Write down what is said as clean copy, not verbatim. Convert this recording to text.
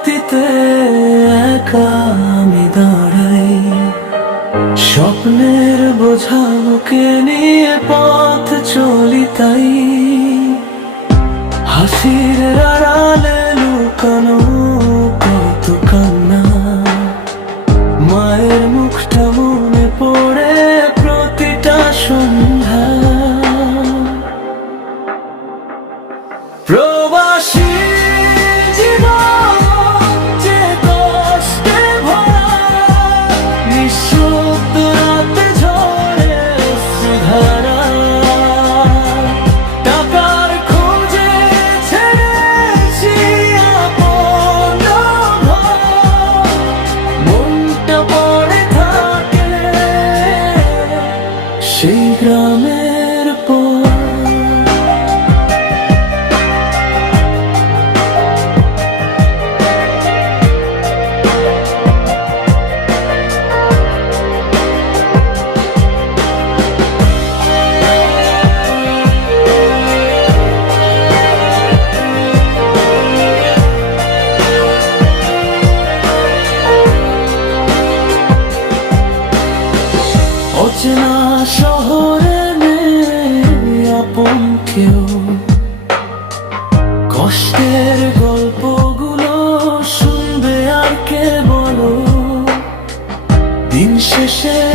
অতীতে একা আমি দাঁড়াই, স্বপ্নের বোঝা বুকে নিয়ে পথ চলি তাই। হাসির আড়ালে লুকানো কত কান্না, মায়ের মুখটা মনে পড়ে প্রতিটা সন্ধ্যা। প্রবাসী জীবন যে কষ্টে ভরা, নিঃশব্দ রাতে ঝরে অশ্রুধারা। টাকার খোঁজে ছেড়েছি আপন ঘর, মনটা পড়ে থাকে সেই গ্রামের পর। অচেনা শহরে নেই আপন কেউ, কষ্টের গল্পগুলো শুনবে আর কে বলো। দিন শেষে